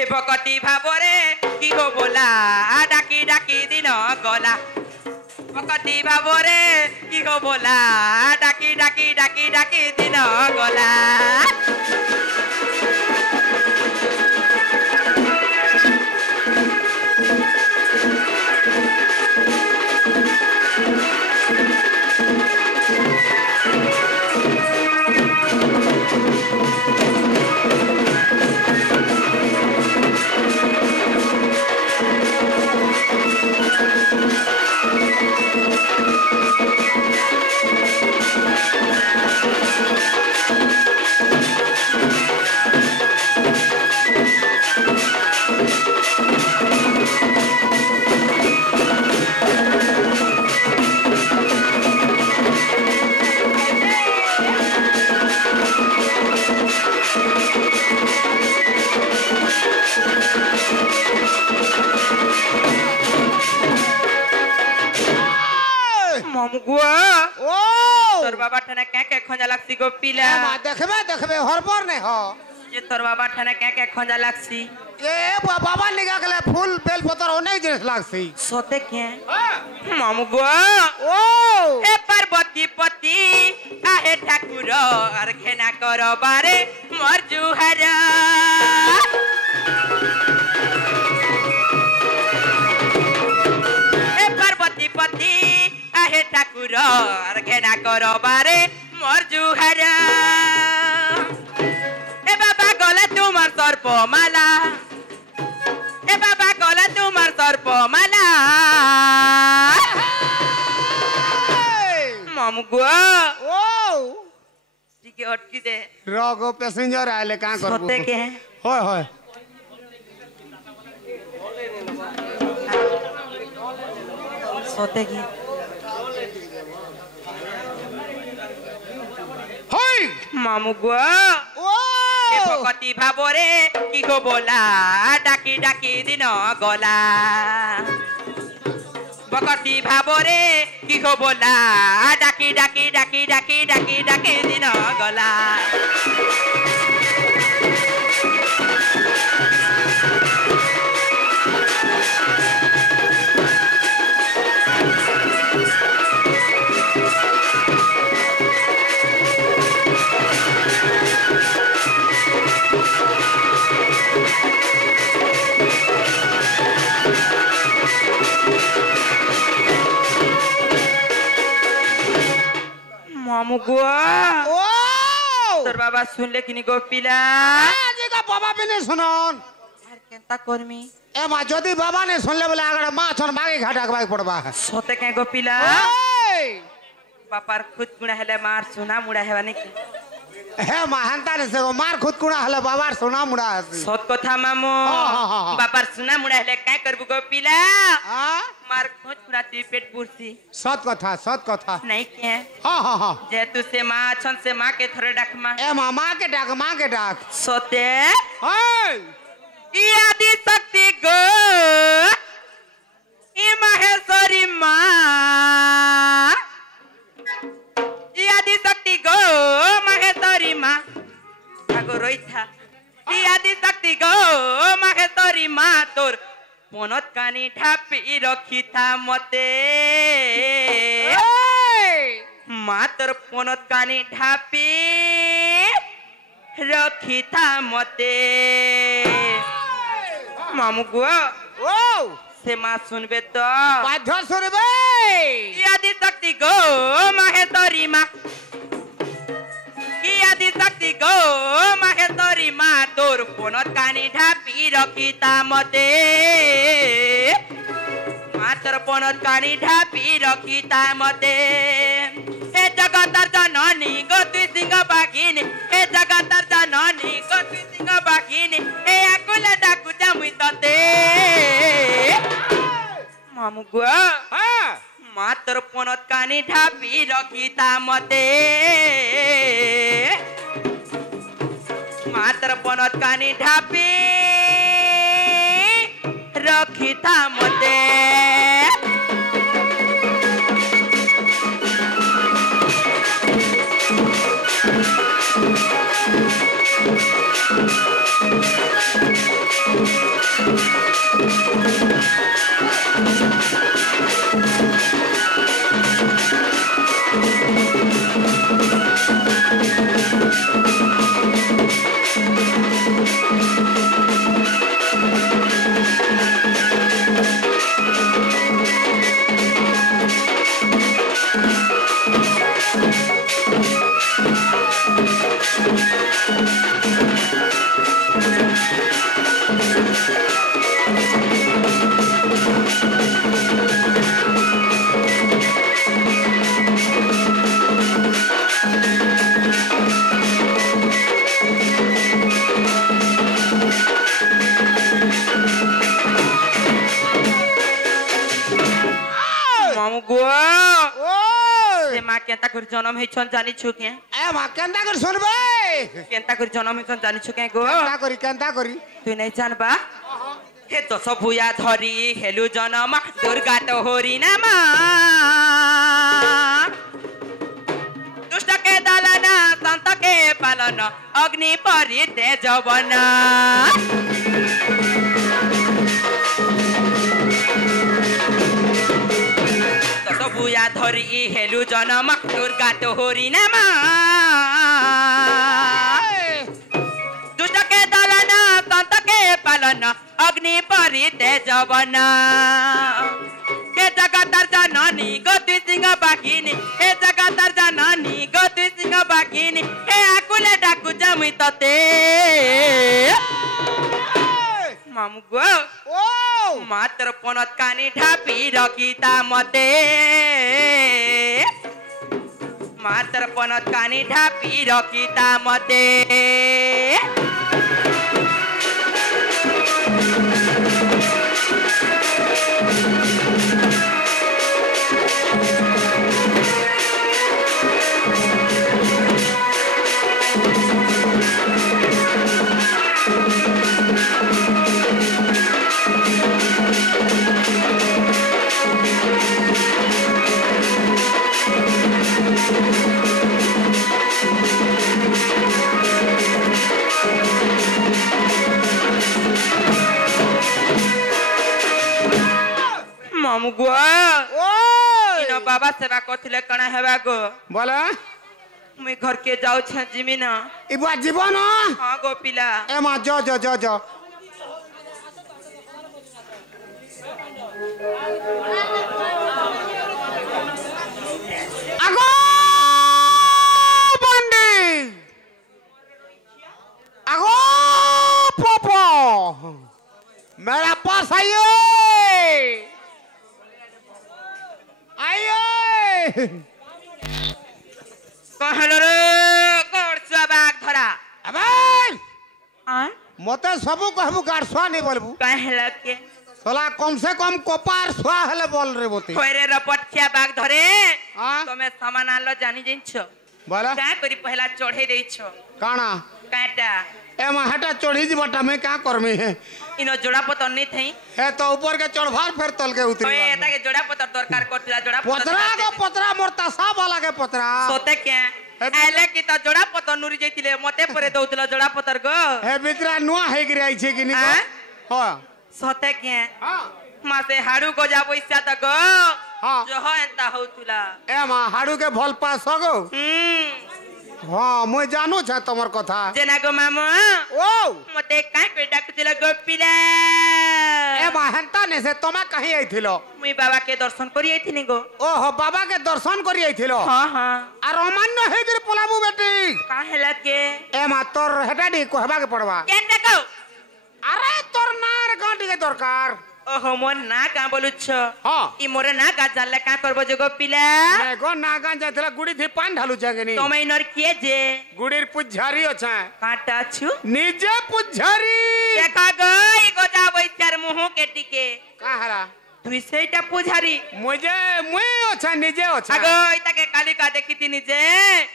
हे भकती भावरे कि हो बोला डाकी डाकी दिन गला भकती भावरे कि हो बोला डाकी डाकी डाकी डाकी दिन गला तोर बाबा ठने क्या खोजा लगसी गोपीला देखबे देखबे हरपर नहीं हो ये तोर बाबा ठने क्या खोजा लगसी ए बाबा निगा गले फूल बेल पतर होने जिनिस लागसी सोते के मामुगुआ ओ ए पार्वती पति आहे ठाकुर अर्घेना करो बारे मोर जुहार ए पार्वती पति आहे ठाकुर अर्घेना करो बारे मोर जुहार ए बाबा गले तुमार सर्प माला ए बाबा गले तुमार सर्प माला मामुगुआ ओ ठीक है अटकी दे रगो पैसेंजर आले का करबो सोते के होय होय सोते की होय मामुगुआ ओ ए भगती भावरे कि हो बोला डाकी डाकी दिन गला भगती भावरे कि हो बोला डाकी डाकी डाकी डाकी डाकी डाकी दिन गला मामुगुआ ओ तोर बाबा सुन ले किनी गोपीला जी का बाबा भी नहीं सुनन यार केंता करमी ए मा जदी बाबा ने सुनले बोले अगर मां छन मागे घाटा के पड़बा सोते के गोपीला ओए बापार खुद गुणा हेले मार सुना मुड़ा हेवा नहीं हे महानता ने से मार खुद कुणा हले बाबा सुना मुड़ा सत कथा मामो हाँ। बापार सुना मुड़ा हेले काय करबु गोपीला हां मार खुद गुणा ती पेट पुरसी सत कथा नहीं के हां जे तू से मां छन से मां के थरे डाकमा ए मामा के डाक सोते ओए ई आदि शक्ति गो ई महेश्वरी मां ई आदि शक्ति गो महेश्वरी मां आगो रोइथा ई आदि शक्ति गो महेश्वरी मां तोर पनत कानी ढापी रखी था मते मां तोर पनत कानी ढापी रखी था मते मामुगुआ ओ से मां सुनबे तो बाध्य सुनबे आदि शक्ति गो महेश्वरी मां की आदि शक्ति गो महेश्वरी मां तोर पनत कानी ढापी रखी था मते मां तोर पनत कानी ढापी रखी था मते हे जगतर जननी गति सिंह बागिनी हे जगतर जननी गति सिंह बागिनी हे आकुल डाकु जामुई तते मामुगुआ हां मातर पनत कानी ढापी रखी ता मते मातर पनत कानी ढापी रखी ता मते मामू गो ओय से माँ केंता कर जन्म है छन जानी छुके ए मा केंता कर सुनबे केंता कर जन्म है छन जानी छुके गो केंता करी तू नहीं जानबा हे तो सब भुया धरी हेलु जन्म दुर्गा तो होरी ना माँ दुष्ट के दलन संत के पालन अग्नि परि तेजवन बुया धरी हेलु जन्म दुर्गा तो होरी ना माँ दुष्ट के दलन संत के पालन अग्नि परि तेजवन हे जगतर जननी गति सिंह बाघिनी हे जगतर जननी गति सिंह बाघिनी हे आकुले डाकु जमी तते मामू गो ओ मात्र पनत कानी ढापी रखिता मते मात्र पनत कानी ढापी रखिता मते मामू गो ओय इनो बाबा सेवा करथिले कणा हेबा गो बोला मुई घर के जाऊ छ जिमी न इबा जीवन हां गो पिला ए मा जो आगो बंडी आगो पोपो मेरा पास आइए कहलो रे गोड़ बाग धरा अबे हां मते सबु कहबु गारसवा नहीं बोलबु कहला के सोला कम से कम कोपार स्वा हले बोल रे बोती खोरे रपट खिया बाग धरे हां तमे सामान आलो जानी जिनछो बोला का करी पहला चढ़े देइछो काना काटा ए माहटा चढ़ी जीवटा में का करमी है इनो जोड़ा पतर नहीं थई हे तो ऊपर के चढ़वार फिर तल के उतरी ओए एता के जोड़ा पतर दरकार करतिला जोड़ा पतरा को पतरा मोरता सा वाला के पतरा सोते के आले की तो जोड़ा पतर नुरी जइतिले मते परे दउतला जोड़ा पतर गो हे बितरा नुआ हे गिराई छे कि नहीं हां सोते के हां मासे हाडू को जाबो इच्छा त गो हां जो हो एंता होतुला ए मा हाडू के भल पास हो हाँ मुझे जानू छे तमर कथा जेना गो मामा ओ मते काई पे डाकुतिला गो पिला ए बाहनता ने से तमे कहीं आइथिलो मुई बाबा के दर्शन करी आइथिनी गो ओहो बाबा के दर्शन करी आइथिलो हां हां आ रोमान्य हे गिर पोलाबू बेटी का हेला के ए मा तोर हेटा डी कहबा के पड़वा केन देखो अरे तोर नार गांटी के दरकार ओहो मोर ना का बोलु छ हां ई मोरे ना का जानले का करबो जगो पिला मैं गो नागा जाथला गुडी थी पान ढालू जगनी तो मैं नर के जे गुडीर पुजारी अछा काटा छु निजे पुजारी देखा गो ई गो जाबो चार मुंह के टिके का हरा तुई सेटा पुजारी मुझे मुई अछा निजे अछा अगो इता के काली का देखिति निजे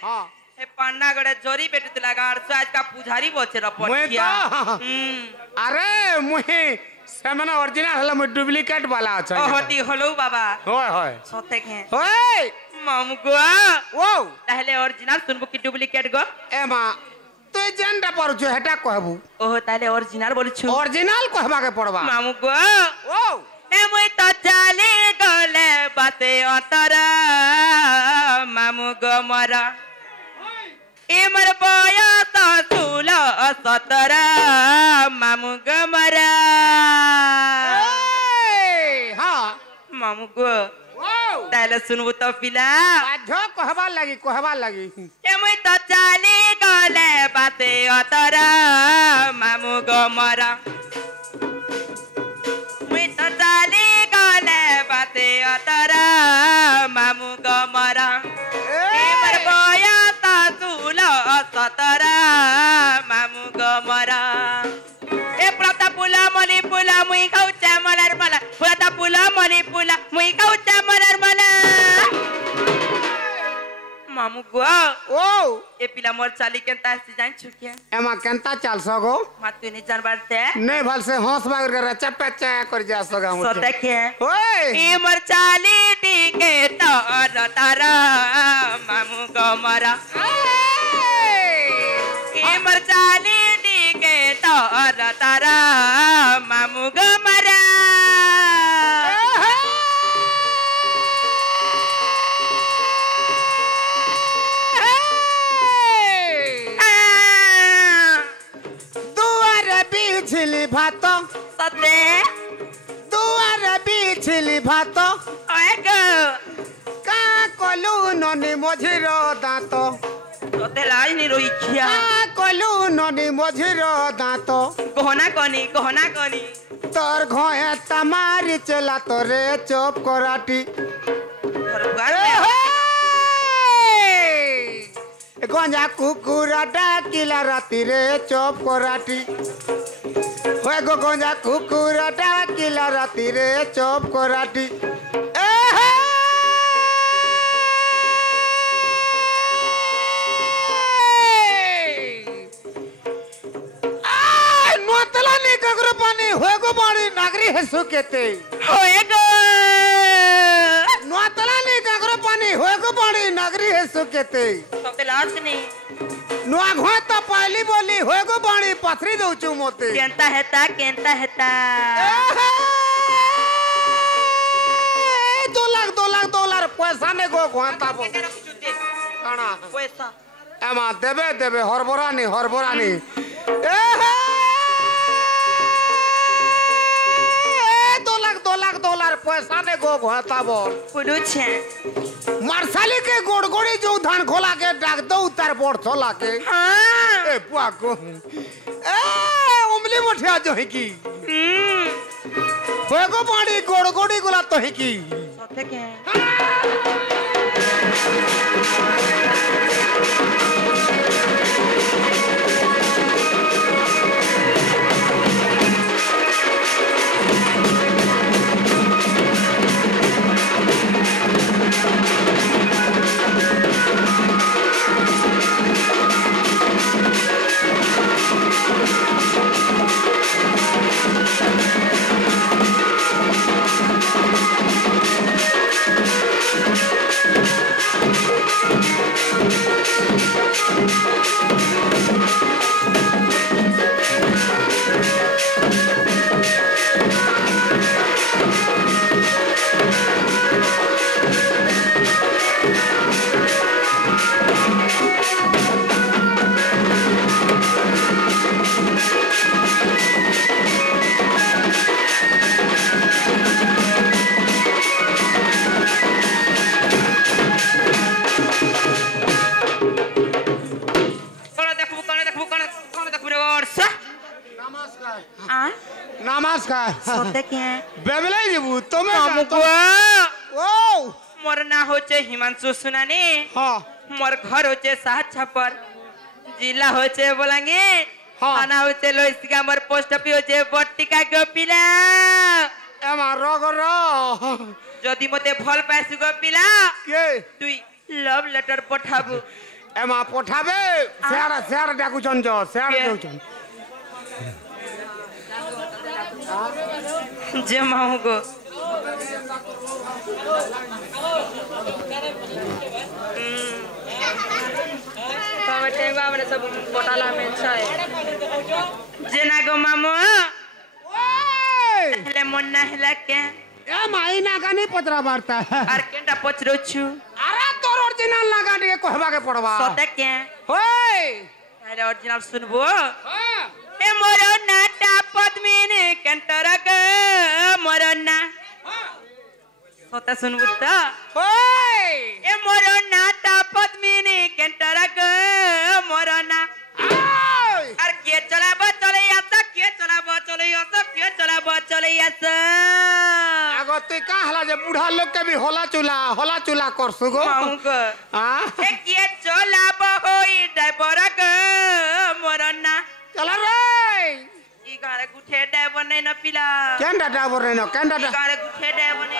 हां हे पांडा गड़े जोरी बेटुतला गार आज का पुजारी बचे रपटिया अरे मुई सेमना ओरिजिनल हला मुई डुप्लीकेट वाला अछा ओहती हलो बाबा होय होय सोते के ओए मामू गो ओ पहले ओरिजिनल सुनबो की डुप्लीकेट गो ए मा তুই যেনটা পারছু হেটা কহবু ওহো তাহলে অরিজিনাল বলছু অরিজিনাল কহবাকে পড়বা মামু গো ও এ মুই তো চালি গলে বাতে অতরা মামু গো মরা এমর বয়স 16-17 মামু গো মরা হ্যাঁ মামু গো ও তাহলে শুনবো তো পিলা বাধ্য কহবার লাগি এ মুই তো চালি গলে বাতে অতরা মামু গো মরা মুই তো চালি গলে বাতে অতরা মামু গো মরা এমর বয়স 16-17 মামু গো মরা এ প্রতা পুলা মলি পুলা মুই খাউচে মলার মালা প্রতা পুলা মলি পুলা মুই খাউচে মলার মালা মামু গো ও এ পিলা মোর চালি কেনতা আসি জানছু কে এমা কেনতা চালছ গো মা তুই নি জানবার তে नहीं भल से हंस बागर कर चप्पे चा कर जा सगा मुझे सते के ओए ई मोर चाली टिके तर तारा मामू गो मरा ई मोर चाली टिके तर तारा मामू गो मरा दुआर बिछली भात सते दुआर बिछली भात ओए गो का कलु ननी मझिर दांत सते लाई नि रोई खिया का कलु ननी मझिर दांत गहना कनी तोर घोए तमारी चला तोरे चोप कराटी घरबार गंजा कुकुरा डाकिला राती रे चोप कराटी होए गो गंजा कुकुरा डाकिला राती रे चोप कराटी नोतलानी गगरो पानी होए गो बाड़ी नागरी है सुकेते होए गो नोतलानी गगरो पानी होए गो बाड़ी नागरी है सुकेते सते लासनी नुआ घोय तो पहली बोली होए गो बाणी पथरी दउचु मोते केंता हेता $2 लाख पैसा ने गो घोता बो काना पैसा एमा देबे हरबरानी $2 लाख पैसा ने गो घोता बो पुलू छे मारसाली के गोड़गोड़ी जो धान खोला के डाक दो उतार बोड़ छोला के हां ए बुआ को उमली मठिया जो है की होए गो बाड़ी गोड़गोड़ी गुला तो है की सते के नमस्कार सते के बेबले जीबू तुम्हें मामू तो ओ मोर ना होचे हिमांशु सुनानी हां मोर घर होचे सात छपर जिला होचे बोलांगे हाँ। थाना होचे लोइसिका मोर पोस्ट ऑफिस होचे बट्टिका गोपिला एमा रगरो जदि मते भल पाइसु गोपिला के तुई लव लेटर पठाबु एमा पठाबे शेयर डाकू छन जो शेयर के? देउ छन जे माहू गो तमे टेंगवा माने सब कोटाला में छाए जेना गो मामू हेले मन ना हेला के ए माई ना कानी पतरा बारता आर केंटा पचरो छु अरे तोर ओरिजिनल लगा दे कहबा के पड़वा सते के होय अरे ओरिजिनल सुनबो हां ए मोरो नाटा पद्मिनी केंटरक मोरो ना सते सुनबो त होय ए मोरो नाटा पद्मिनी केंटरक मोरो ना আর কে চলাবো চলে আসা কে চলাবো চলে আসা কে চলাবো চলে আসা আগো তুই का हला जे बूढ़ा लोग के भी होला चूल्हा करसु गो मामुक हां ए के চলাবো होई ड्राइवर क मोरना चल रे ই গারে গুঠে ड्राइवर नै न पिला केंडा ड्राइवर रे न केंडा ই গারে গুঠে ड्राइवर नै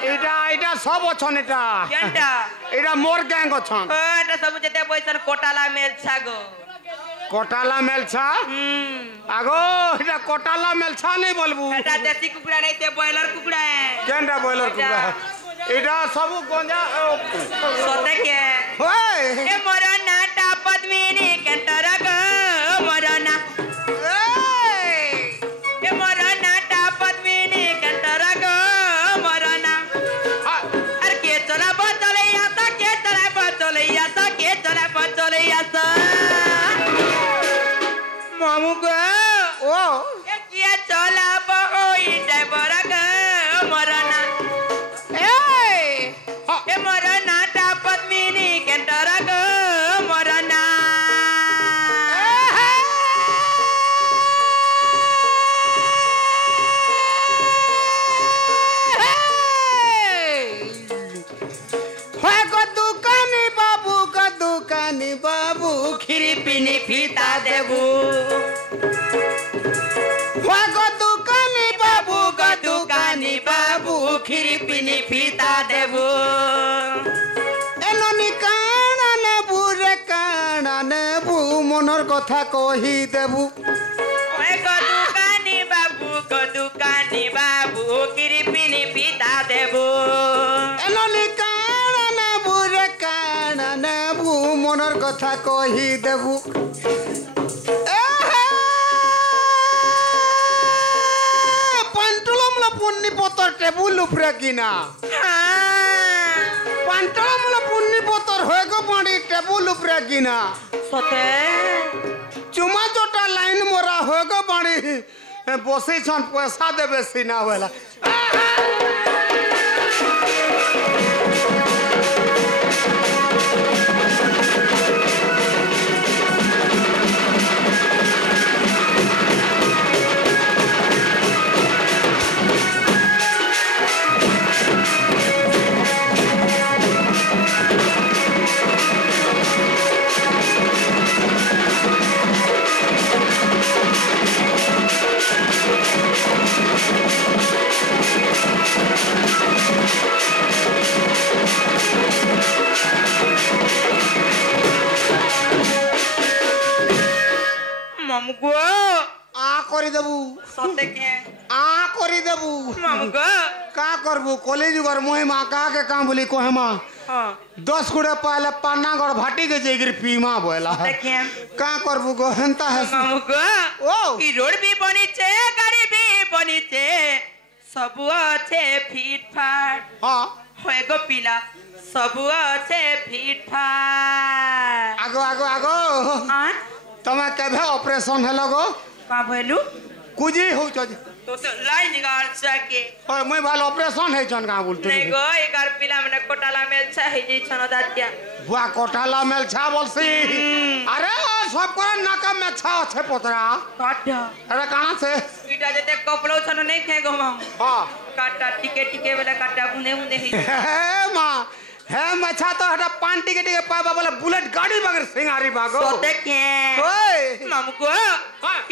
এটা সব অছন এটা কেনটা এটা মোর গ্যাং অছন ও এটা সব যেতে বইছন কোটালা মেল ছাগো কোটালা মেলছা আগো এটা কোটালা মেলছা নাই বলবু এটা দেশি কুকুড়া নাই তে বয়লার কুকুড়া কেনটা বয়লার কুকুড়া এটা সব গঞ্জা সতে কে ওই এ মরনা টা পদ্মিনী কেন্টারা গো মরনা এ মরনা টা পদ্মিনী কেন্টারা গো মরনা আর কে চলাবো চলে আসা কে চলাবো চলে আসা কে চলাবো চলে আসা মামু গো ও এ কে চলাবো ওই ড্রাইভার গো মরনা এ মরনা টা পদ্মিনী কেন্টারা গো মরনা बाबू खिरी पिनी फीता देबू दुकानी बाबू दुकानी बाबू खिरी पिनी फीता देबू एलोनी काना नेबू रे काना नेबू मनर कथा कही देबू दुकानी बाबू खिरी पिनी फीता देबू एलोनी काना नेबू रे काना नेबू मनर कथा कही देबू पुन्नी पोतर टेबुल उपरे किना पंटळमला पुन्नी पोतर होय गो पाणी टेबुल उपरे किना सते चुमा जोटा लाइन मोरा होय गो पाणी बसे छन पैसा देबे सिना वाला मामुगो आ करी देबू सते के आ करी देबू मामुगो का करबू कॉलेज घर मोहिमा का के काम बोली कोहमा हां 10 गुड़े पहले पानागढ़ भाटी के जेगिर पीमा बोला देखे का करबू गो हंता है मामुगो ओ ई रोड भी बनी छे गाड़ी भी बनी छे सब আছে ফিট ফাট हां होय गो पिला सब আছে ফিট ফাট आगो हां तमे केभे ऑपरेशन हेलो गो का भइलु कुजी हो छ तो लाइन निकाल सके ओए मैं भाल ऑपरेशन है जन का बोलते नहीं गो एकार पिला मने कोटाला में छ है जे छन दातिया बुआ कोठाला मेल छा बोलसी अरे सब कर नाका में छा छे पोतरा काटा अरे कहां से इटा जते कपड़ो छन नहीं थे गो हम हां काटा टिके वाला काटा बुने ही हे मां हे मछा तो हटा पान टिके पाबा बोले बुलेट गाड़ी मगर सिंगारी भागो सोते के ओए मामुको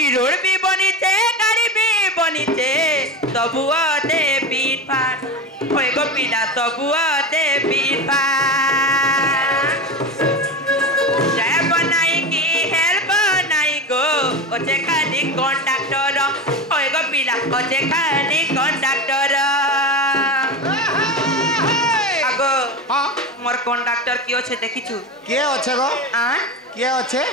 ई रोड भी बनी छे गाड़ी भी बनी छे सबुआते पीट फाट होय गो पिला सबुआते पीट फाट जय बनाई की हेल्प बनाई गो ओचे खाली कंडक्टर होय गो पिला ओचे खाली कंडक्टर आगो हां मोर कंडक्टर डॉक्टर की अच्छे देखिछु के अच्छे गो आ के अच्छे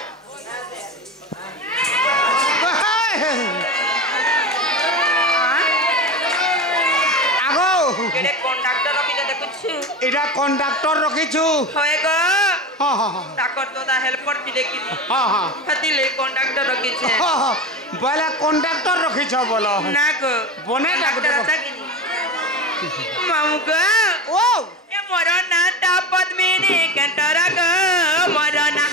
আগো केडे कंडक्टर रखी जे देखिछु এটা কন্ডাক্টর রখিছু होए गो হ্যাঁ হ্যাঁ ताकर तो दा हेल्पर की देखि হ্যাঁ হ্যাঁ हतिले कंडक्टर रखी छे বলে কন্ডাক্টর রখিছ বলো ना गो বনে डॉक्टर ডাক্তার अच्छा की मामू गो ও ए मोरो ना ता पद्मिनी कंटर गो मोरो ना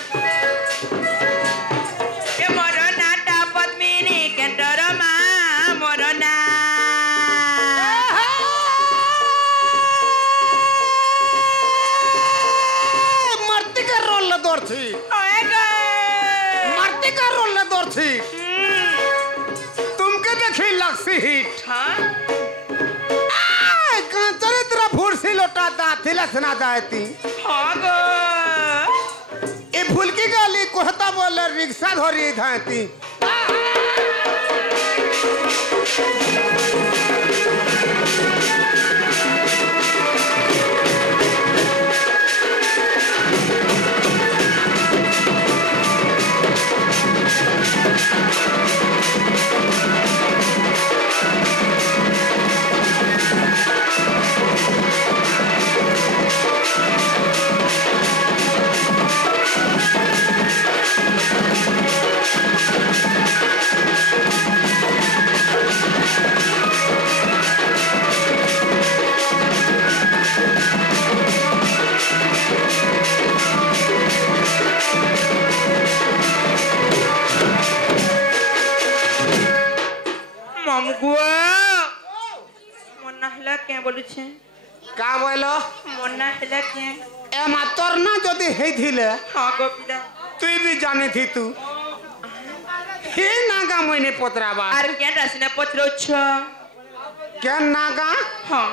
ए मोरो ना ता पद्मिनी कंटर मा मोरो ना মারতি কা রোল ধরছি होए गो মারতি কা রোল ধরছি तुमके देखी लगसी हिट हां कांचरी तेरा फुरसी लोटा दाथिला सना जाती हां गो ए फुलकी गाली कोहता बोले रिक्शा धरी धाती मामू गो मन्ना हला के बोलु छे का बोलो मन्ना हला के ए मातर ना जदी हेथिले हां गो पिला তুই भी जाने थी तू हे नागा महीने पतराबा आर के रसने पत्रो छ क्या नागा हां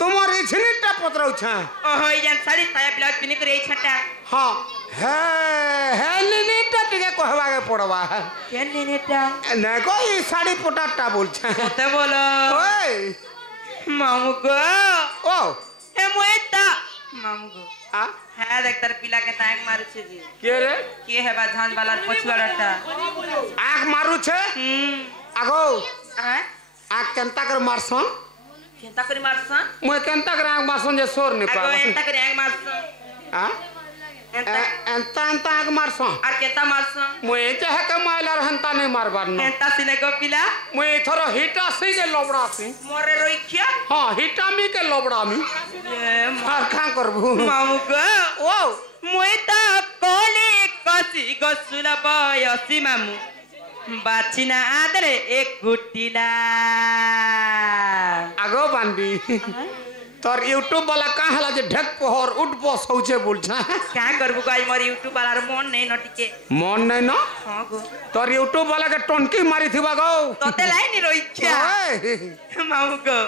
তোমার ইছনিটা পত্রাউ ছা ओहो यान साड़ी साया ब्लाउज पिनी करे छटा हां हे हे লিনিটা টিকে কহবাকে পড়বা के नेनेटा না কই শাড়ি পটাটা বলছে कते बोलो ওই मामू गो ও ए मोएता मामू गो आ है देख तर पिला के ताक मारू छे जी কে রে के है बा झांझ वाला पछुआड़टा आख मारू छे আগো आ आख केनता कर मारसन केंता करी मारसा মই কেনতা कर आख मारसन जे सोर ने आगो पावा एंता करी आग मारसा आ एंता एंता एंता आख मारसन आर केंता मारसा মই চাহে কে মাইলার হন্তা নাই মারবার ন एंता सिले गो पिला মই থর হিটা সি কে লবড়া সি मोरे रोइखिया हां हिटा मी के लबड़ा मी ए আর का करबू मामू गो ओ मोइता कोले कसी गसुला बयसी मामू बाचिना आदरे एक गुटिला আগো বান্দি তোর ইউটিউব वाला का हला जे ढक पहर उठ बस होचे बोलछा क्या करबू गाई मोर यूट्यूब वाला मन नहीं नटिके मन नै न हां गो তোর ইউটিউব वाला के टनकी मारी थिबा गो तोते लाई नि रोइखिया ओए मामू गो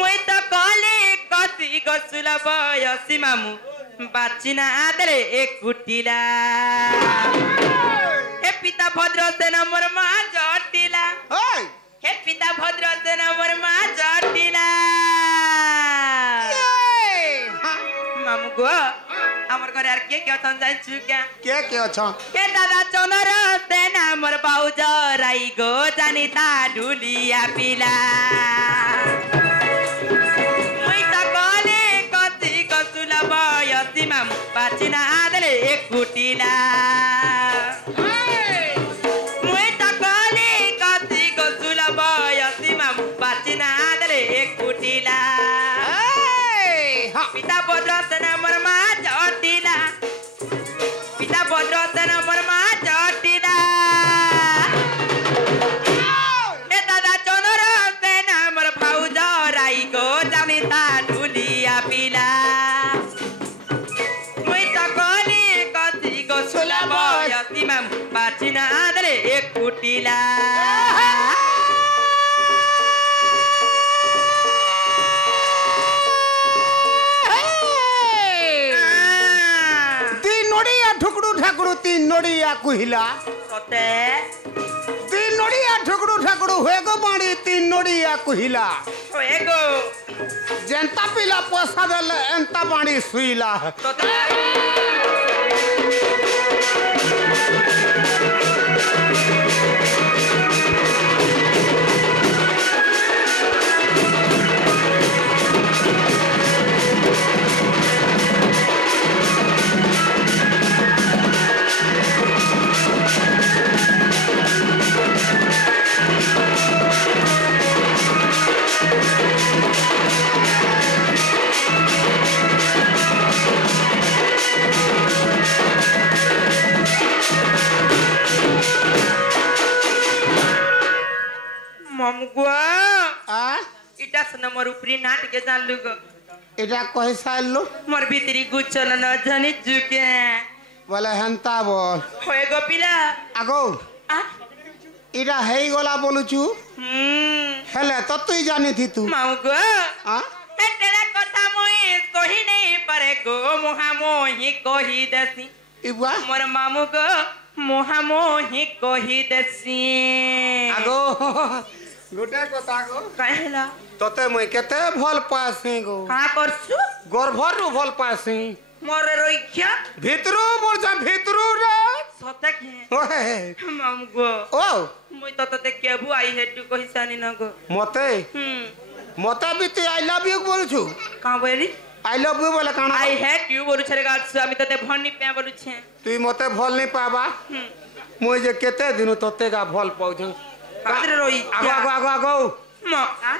मोइता कोले कसी गसुला बयसी मामू बाचिना आदरे एक गुटिला हे पिता भद्र सेना मोर मा जटिला ओए हे पिता भद्र सेना मोर मा जटिला मामू गो हमर घरे आर के अथन जाय छु क्या के अछा के दादा चनर सेना मोर बाउज राई गो जानिता ढुलिया पिला मुइता कले कति कसुला बयसी मामू बाचिना आदले एक गुटिला मुइता कले कति कसुला बयसी मामू बाचिना आदले एक गुटिला हां पिता भद्रसेन मोर मा जटिला पिता भद्रसेन मोर मा जटिला ए दादा चनर सेन मोर भाउज राई गो जानिता ढुलिया पिला मुई त कली कति गो सुला बयसी माम बाचिना आदरे एक कुटिला ठाकुर तीन नोड़िया कुहिला कते तीन नोड़िया ठुकड़ू ठाकुर हुए गो बाणी तीन नोड़िया कुहिला होए गो जेंता पिला पैसा देले एंता पानी सुईला मामुगुआ आ इटा सुन मोर उपरी नाट के जानलु गो एटा कहि साइलो मोर भीतरी गुचल न जानि जुके बोले हंता बोल होए गो पिला आगो आ इरा हेई गोला बोलुछु हेले तो तू जानी थी तू मामुगुआ आ ए तेरा कथा मोई कहि नहीं पारे गो मोहा मोही कहि देसी इबुआ मोर मामू गो मोहा मोही कहि देसी आगो गोटे कथा गो कहला तते मैं केते भल पासी गो का करछु गर्भरु भल पासी मोर रोइख्या भितरू मोर जा भितरू रे सते के ओए मामू गो ओ मुई तो तते केबु आई हेटु कहि सानी न गो मते मते भी तू आई लव यू बोलछु का बोली आई लव यू बोले काना आई हेट यू बोलु छरे गाछ आमी तते भन्नी पे बोलु छे तू मते भल नहीं पाबा मुई जे केते दिन तते का भल पाउछु कादरे रोई आगो आगो आगो आगो म आ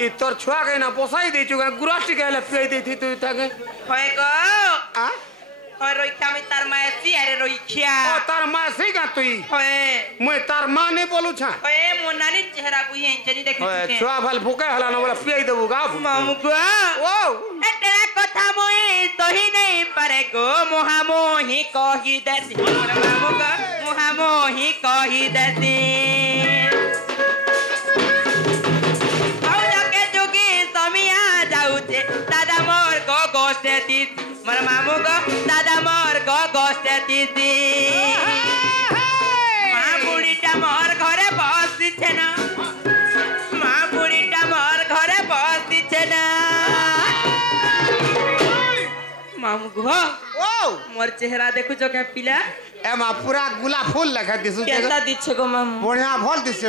ई तोर छुआ के ना पोसाई देछु का गुराष्टी के ले पे देथि तू ताके होए गो आ होए रोइख्या मी तार मासी अरे रोइख्या ओ तार मासी का तुई होए मुई तार मां नहीं बोलु छा होए मो नानी चेहरा बुई एंजनी देखि ओए छे छुआ भल भूके हला ना बोला पे देबू गा मामू गो ओ ए तेरा कथा मोई तोही नहीं पारे गो मोहा मोही कहि देसी मोर मामू गो मोहा मोही कहि देसी आउ जाके जोगी समिया जाउते दादा मोर गो गोस्ते तीसी मोर मामू गो दादा मोर गो गोस्ते तीसी मां बुढ़ीटा मोर घरे बसी छे ना मां बुढ़ीटा मोर घरे बसी छे ना मामू गो ओ मोर चेहरा देखु जो के पिला एमा पूरा गुलाब फूल लगा दिसु केता दिछे गो मामू बढ़िया भल दिसছে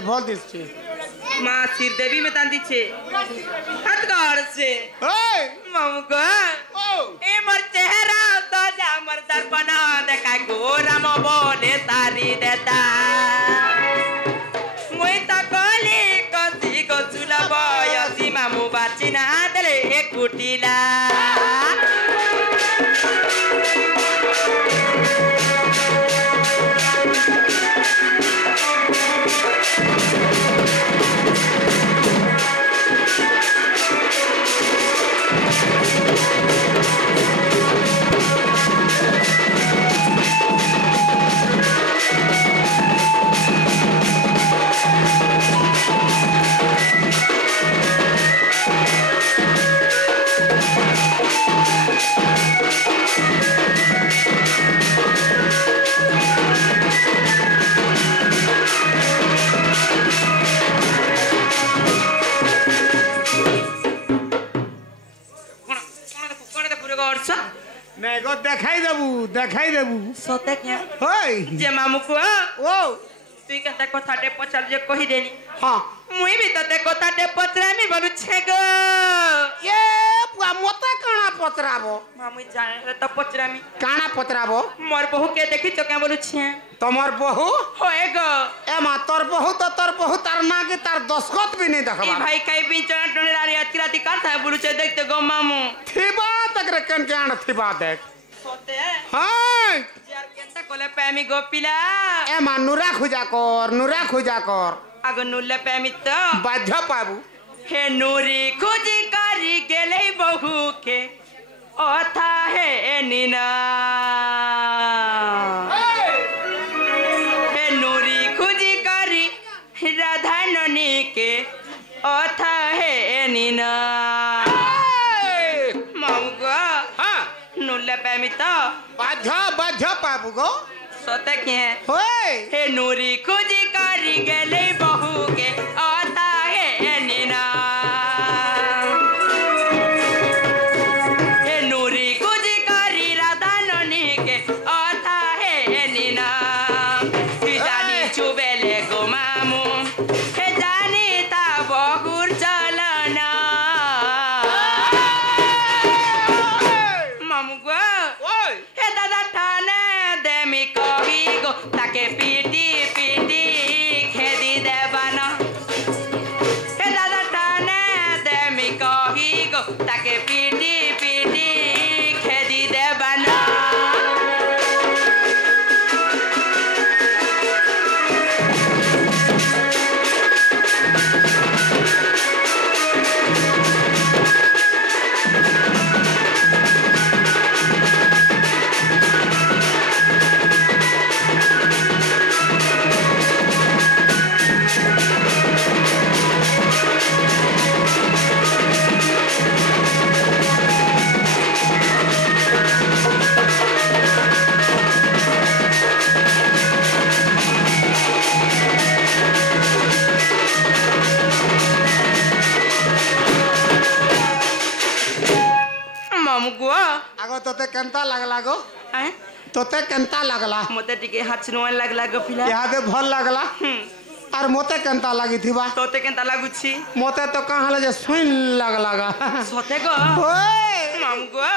मां सिर देवी में तान दिछे हाथ गाड़ से ओए मामू गो ओ ए मोर चेहरा तो जा मोर दर्पण देखा गोराम बोले तारी देता मुई त कली कसी को चुला बयसी मामू बाची ना देले एक कुटिला नहीं गो देखाई देबू सते क्या होय जे मामू को ओ तुई कते कथाटे पचाल जे कहि देनी हां मुई भी तते कथाटे पचरामी बोलु छे गो ये पुआ मते काना पतराबो मामू जाने रे त पचरामी काना पतराबो मोर बहू के देखि तो क्या बोलु छे तमर बहू होए गो ए मा तोर बहू तार ना के तार दस्खत भी नहीं ई देखबा भाई कई बिचना टने रारी अतिराती करता बोलु छे देखते गो मामू थीबा तक रे कन के आन थीबा देख सोते हाय यार केनता कोले पैमी गो पिला ए मा नुरा खुजा कर आगो नुले पैमी तो बाध्य पाबू हे नूरी खुजी करी गेले बहू के ओथा हे नीना हे नूरी खुजी करी राधा ननी के ओथा हे नीना मामुगा हां नुले पैमी तो बाध्य पाबू गो सोते के होय हे नूरी खुजी करी गेले बहू के ओथा हे नीना आगो तोते केंता लागला गो हैं तोते केंता लागला मते टिके हाथ नुआ लागला गपिला यादे भल लागला और मोते केंता लागी थिबा तोते केंता लागुछि मोते तो कहाँ जे सुन लागला गा सते गो ओए मामू गो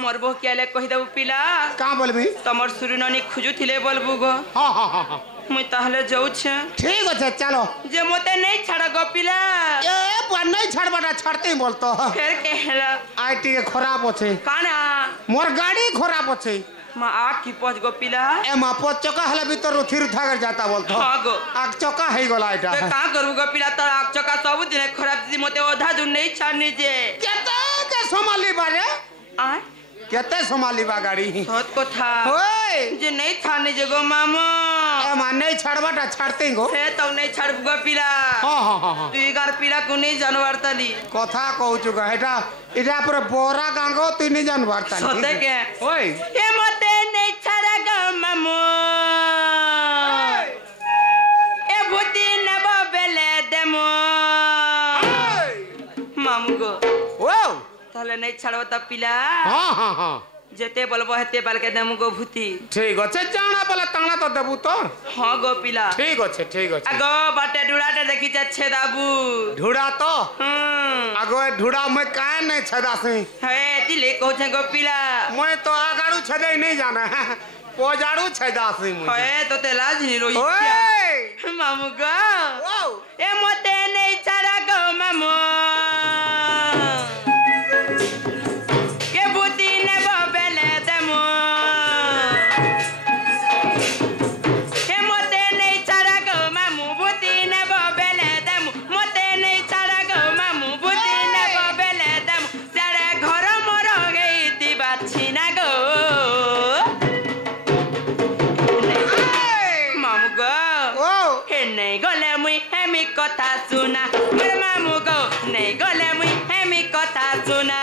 मोर बो केले कहि दबु पिला का बोलबी तमर सुरुननी खुजुथिले बोलबु गो हां हां हां मुई ताहले जाऊ छे ठीक আছে चलो जे मोते नहीं छाड़ गो पिला ए पर नहीं छड़बटा छड़ते ही बोलतो फिर कहला आईटी के खराब होछे काना मोर गाड़ी खराब होछे मां आग की पहुंच गो पिला ए मा पच चका हले भीतर उथिर उठाकर जाता बोलतो हां गो आग चका है गला एटा ते का करू गो पिला त आग चका सब दिन खराब दी मोते ओधा जु नहीं छाड़नी जे केते के संभाली बारे आ केते संभाली बा गाड़ी सत कथा ओए जे नहीं छाड़नी जे गो मामा ए मा नहीं छड़बटा छड़ते ही गो हे तो नहीं छाड़ गो पिला हां हां हां तू गार पिला को नहीं जानवर तली কথা কହୁଛୁ गा एटा इटा पर बोरा गांगो तू नहीं जानवर तानी सते के ओए हे मोते नहीं छाड़ा गो मामू ए भूती न बेले देमो मामू गो ओ ताले नहीं छाड़ो त पिला हां हां हां जेते बोलबो हेते बाल के देमु गो भूती ठीक আছে जाना बोले ताना तो देबू तो हां गो पिला ठीक আছে आगो बाटे डुड़ाटे देखि छे दाबू ढुड़ा तो आगो ढुड़ा में काहे नहीं छदा से हे तिले कहू छे गो पिला मैं तो आगाड़ू छदे नहीं जाना पोजाड़ू छदा से मैं हे तो ते लाज नि रोई ओए मामू गो ओ ए मोते नहीं छाड़ा गो मामू के भूती ने बेले देमु के मोते नहीं छाड़ा गो मामू भूती ने बेले देमु मोते नहीं छाड़ा गो मामू भूती ने बेले देमु सारे घर मोर गई दिबा छिना गो मामू गो ओ हे नहीं गले मुई हेमी कथा सुना मोर मामू गो नहीं गले मुई हेमी कथा सुना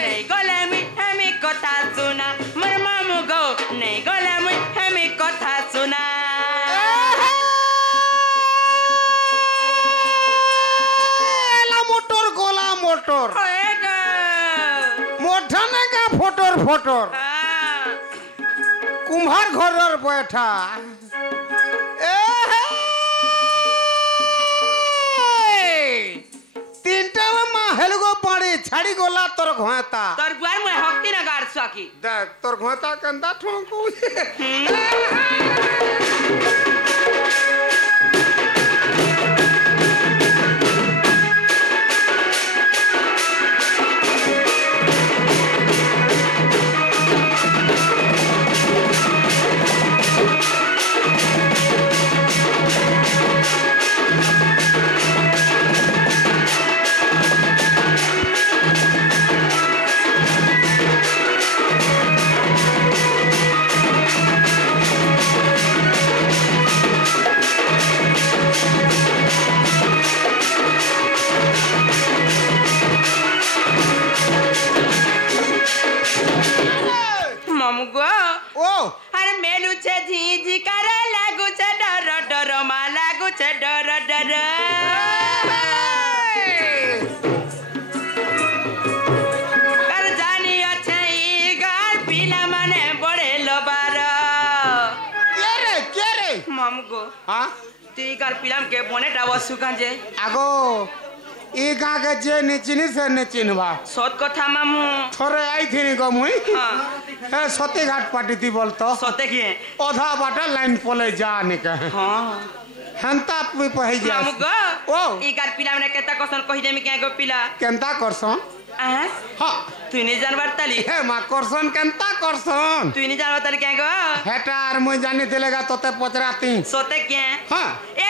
नहीं गले मुई हेमी कथा सुना मोर मामू गो नहीं गले मुई हेमी कथा सुना एला मोटर गोला मोटर होएगा मोठने का फोटर फोटर कुम्हार घरर बैठा तीनटा मा हेलगो पाड़ी छाड़ी गोला तोर घोता तोर बुआर मुए हक्ति ना गाड़ सकी देख तोर घोता कंदा ठोंकू मामू गो ओ अरे मेलू छे झीझी करे लागू छे डर डर मा लागू छे डर डर कर जानी अच्छे ई गाल पीला मने बड़े लबार के रे मामू गो हां ती गाल पीला के बोनेटा वसु कांजे आगो ई गा के जे निचिनी से निचिनबा सत कथा मामू थोरे आई थी गो मुई हां हे सती घाट पाटी थी बोलतो सते के ओधा बाटा लाइन पले जा निके हां हंता पई पहि जा मामू गो ओ ई गाल पीला मने केता कसन कहि देमी के गो पीला केंता करसो हां हां तू नहीं जानवर ताली हे मा करसन केंता करसन तू नहीं जानवर ताली के गो हेटार मुई जानी दिलेगा तोते पचराती सोते के हां ए